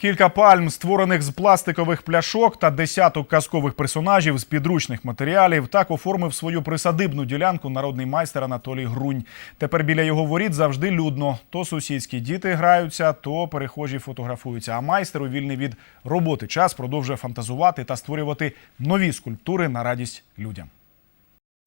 Кілька пальм, створених з пластикових пляшок та десяток казкових персонажів з підручних матеріалів, так оформив свою присадибну ділянку народний майстер Анатолій Грунь. Тепер біля його воріт завжди людно. То сусідські діти граються, то перехожі фотографуються. А майстер у вільний від роботи час продовжує фантазувати та створювати нові скульптури на радість людям.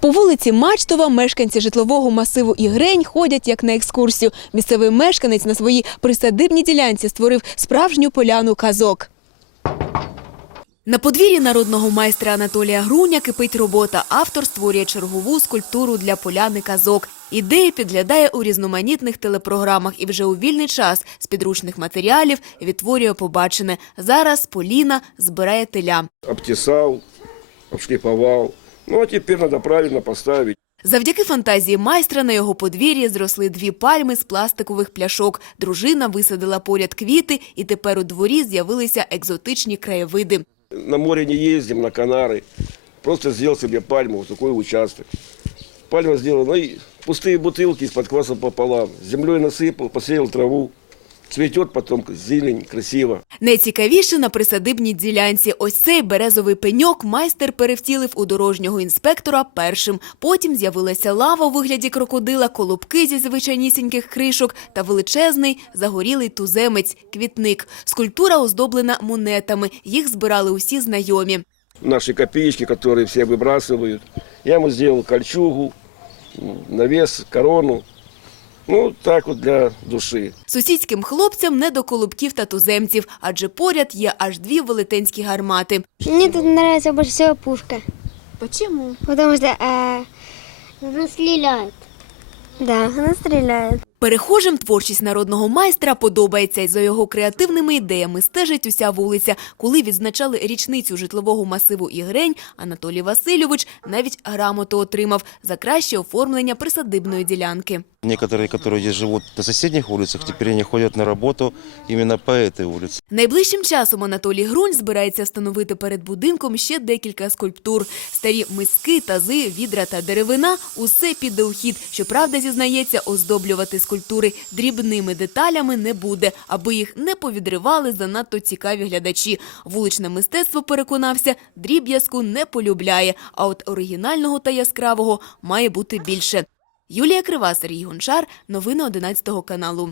По вулиці Мачтова мешканці житлового масиву Ігрень ходять як на екскурсію. Місцевий мешканець на своїй присадибній ділянці створив справжню поляну казок. На подвір'ї народного майстра Анатолія Груня кипить робота. Автор створює чергову скульптуру для поляни казок. Ідея підглядає у різноманітних телепрограмах і вже у вільний час з підручних матеріалів відтворює побачене. Зараз Поліна збирає теля. обтесал, обшлиповал. Ну, а теперь надо правильно поставить. Завдяки фантазії майстра на його подвір'ї зросли дві пальми з пластикових пляшок. Дружина висадила поряд квіти, і тепер у дворі з'явилися екзотичні краєвиди. На море не ездим, на Канары. Просто сделал себе пальму, вот такой участок. Пальма сделала, ну и пустые бутылки из-под кваса пополам. Землей насыпал, посеял траву. Цветет потом зелень, красиво. Найцікавіше на присадибній ділянці. Ось цей березовий пеньок майстер перевтілив у дорожнього інспектора першим. Потім з'явилася лава у вигляді крокодила, колобки зі звичайнісіньких кришок та величезний загорілий туземець – квітник. Скульптура оздоблена монетами. Їх збирали усі знайомі. Наши копеечки, которые все выбрасывают. Я ему сделал кольчугу, м, навес, корону. Ну, так от для душі. Сусідським хлопцям не до колубків та туземців, адже поряд є аж дві велетенські гармати. Мені тут подобається більше всього пушка, Почему? потому что э, она стреляет. Да, она стреляет. Перехожим творчість народного майстра подобається, і за його креативними ідеями стежить уся вулиця. Коли відзначали річницю житлового масиву Ігрень, Анатолій Васильович навіть грамоту отримав за краще оформлення присадибної ділянки. Некоторые, которые здесь живут на соседних улицах, теперь они ходят на работу именно по этой улице. Найближчим часом Анатолій Грунь збирається встановити перед будинком ще декілька скульптур. Старі миски, тази, відра та деревина – усе піде у хід. Щоправда, зізнається, оздоблювати скульптури дрібними деталями не буде, аби їх не повідривали занадто цікаві глядачі. Вуличне мистецтво, переконався, дріб'язку не полюбляє, а от оригінального та яскравого має бути більше. Юлія Крива, Сергій Гончар. Новини 11 каналу.